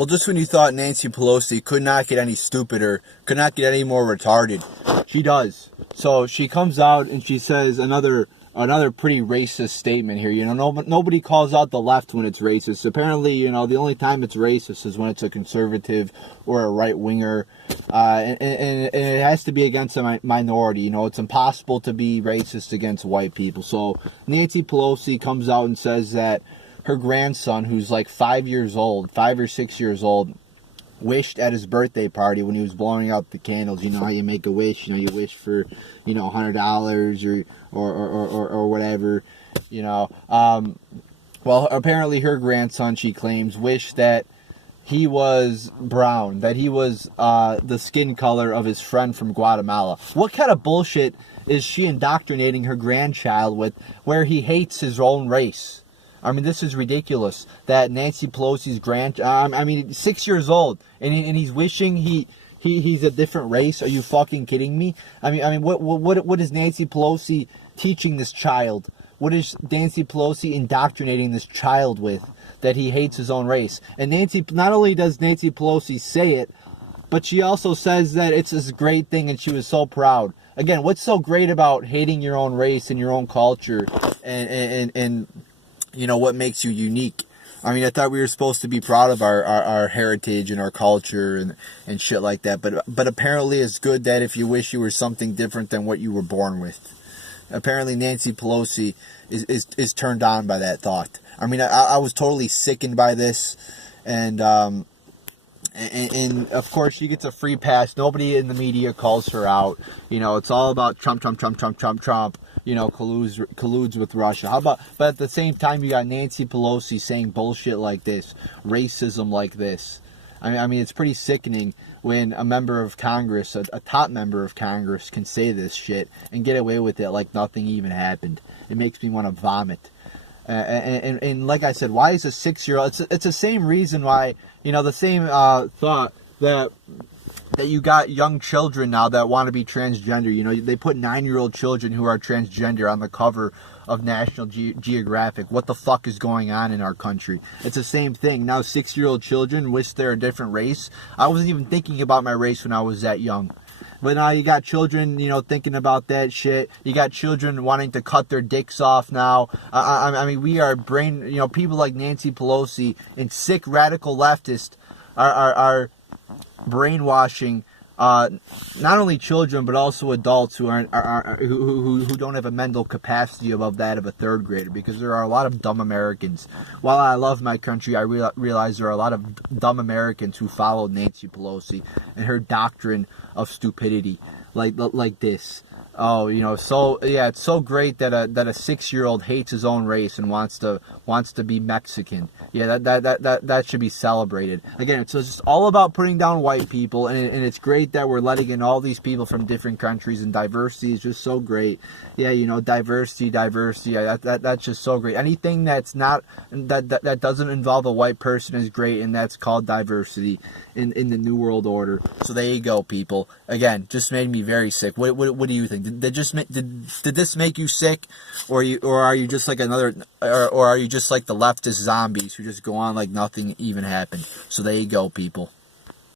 Well, just when you thought Nancy Pelosi could not get any stupider, could not get any more retarded, she does. So she comes out and she says another pretty racist statement here. You know, nobody calls out the left when it's racist. Apparently, you know, the only time it's racist is when it's a conservative or a right-winger. And it has to be against a minority. You know, it's impossible to be racist against white people. So Nancy Pelosi comes out and says that her grandson, who's like 5 or 6 years old, wished at his birthday party when he was blowing out the candles. You know how you make a wish? You know, you wish for, you know, $100 or whatever, you know. Well, apparently her grandson, she claims, wished that he was brown, that he was the skin color of his friend from Guatemala. What kind of bullshit is she indoctrinating her grandchild with where he hates his own race? I mean, this is ridiculous. That Nancy Pelosi's 6 years old, and he's wishing he's a different race. Are you fucking kidding me? I mean, what is Nancy Pelosi teaching this child? What is Nancy Pelosi indoctrinating this child with? That he hates his own race. And not only does Nancy Pelosi say it, but she also says that it's this great thing, and she was so proud. Again, what's so great about hating your own race and your own culture, and you know, what makes you unique? I mean, I thought we were supposed to be proud of our heritage and our culture and shit like that. But apparently it's good that if you wish you were something different than what you were born with. Apparently Nancy Pelosi is turned on by that thought. I mean, I was totally sickened by this. And of course she gets a free pass. Nobody in the media calls her out. You know, it's all about Trump. You know, colludes with Russia. But at the same time, you got Nancy Pelosi saying bullshit like this, racism like this. I mean, it's pretty sickening when a member of Congress, a top member of Congress, can say this shit and get away with it like nothing even happened. It makes me want to vomit. And like I said, why is a 6-year-old? It's the same reason why, you know, the same thought that you got young children now that want to be transgender. You know, they put 9-year-old children who are transgender on the cover of National Geographic. What the fuck is going on in our country? It's the same thing. Now 6-year-old children wish they're a different race. I wasn't even thinking about my race when I was that young. But now you got children, you know, thinking about that shit. You got children wanting to cut their dicks off now. I mean, we are people like Nancy Pelosi and sick radical leftists are brainwashing not only children but also adults who who don't have a mental capacity above that of a third grader, because there are a lot of dumb Americans. While I love my country, I realize there are a lot of dumb Americans who follow Nancy Pelosi and her doctrine of stupidity like this. Oh, you know, so yeah, it's so great that a 6-year-old hates his own race and wants to be Mexican. Yeah, that should be celebrated. Again, it's just all about putting down white people, and it's great that we're letting in all these people from different countries, and diversity is just so great. Yeah, you know, diversity. That's just so great. Anything that's not that doesn't involve a white person is great, and that's called diversity in the New World Order. So there you go, people. Again, just made me very sick. What do you think? Did this make you sick, or are you just like or are you just like the leftist zombies who just go on like nothing even happened? So there you go, people.